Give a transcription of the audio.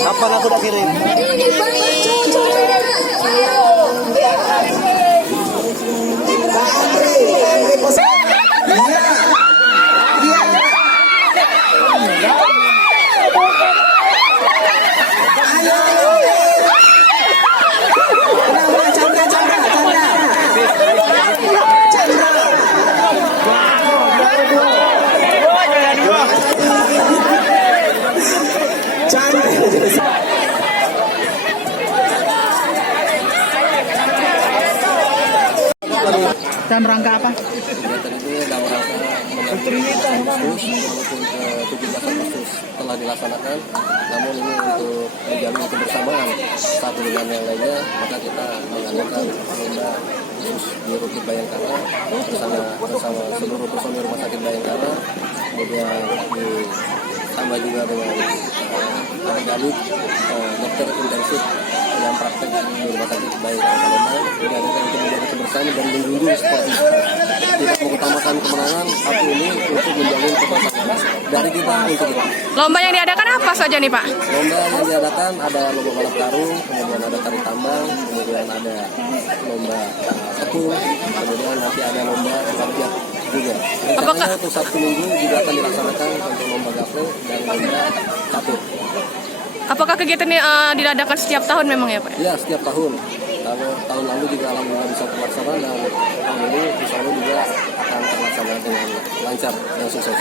Kapan aku udah kirim? Dalam rangka apa? Kegiatan itu dalam rangka Agustus maupun ke 17 Agustus telah dilaksanakan. Namun ini untuk menjamin kebersamaan satu dengan yang lainnya, maka kita mengadakan lomba khusus di Rukit Bayangkara bersama seluruh personil Rumah Sakit Bayangkara, kemudian ditambah juga dengan anak-anak dokter intensif yang praktek di Rumah Sakit Bayangkara Palembang. Diadakan untuk menjadi kebersamaan dan menjunjung seperti tidak mengutamakan kemenangan, tapi ini untuk menjalin kebersamaan dari kita untuk kita. Lomba yang diadakan apa saja nih Pak? Lomba yang diadakan ada lomba balap karung, kemudian ada tarik tambang, kemudian ada lomba tepung, kemudian nanti ada lomba rakyat juga. Rencananya untuk Sabtu Minggu juga akan dilaksanakan untuk lomba gaple dan lomba catur. Apakah kegiatan ini diadakan setiap tahun memang ya Pak? Iya, setiap tahun. Kalau tahun lalu juga alhamdulillah bisa terlaksana, dan tahun ini insya Allah juga akan terlaksana dengan lancar dan sukses.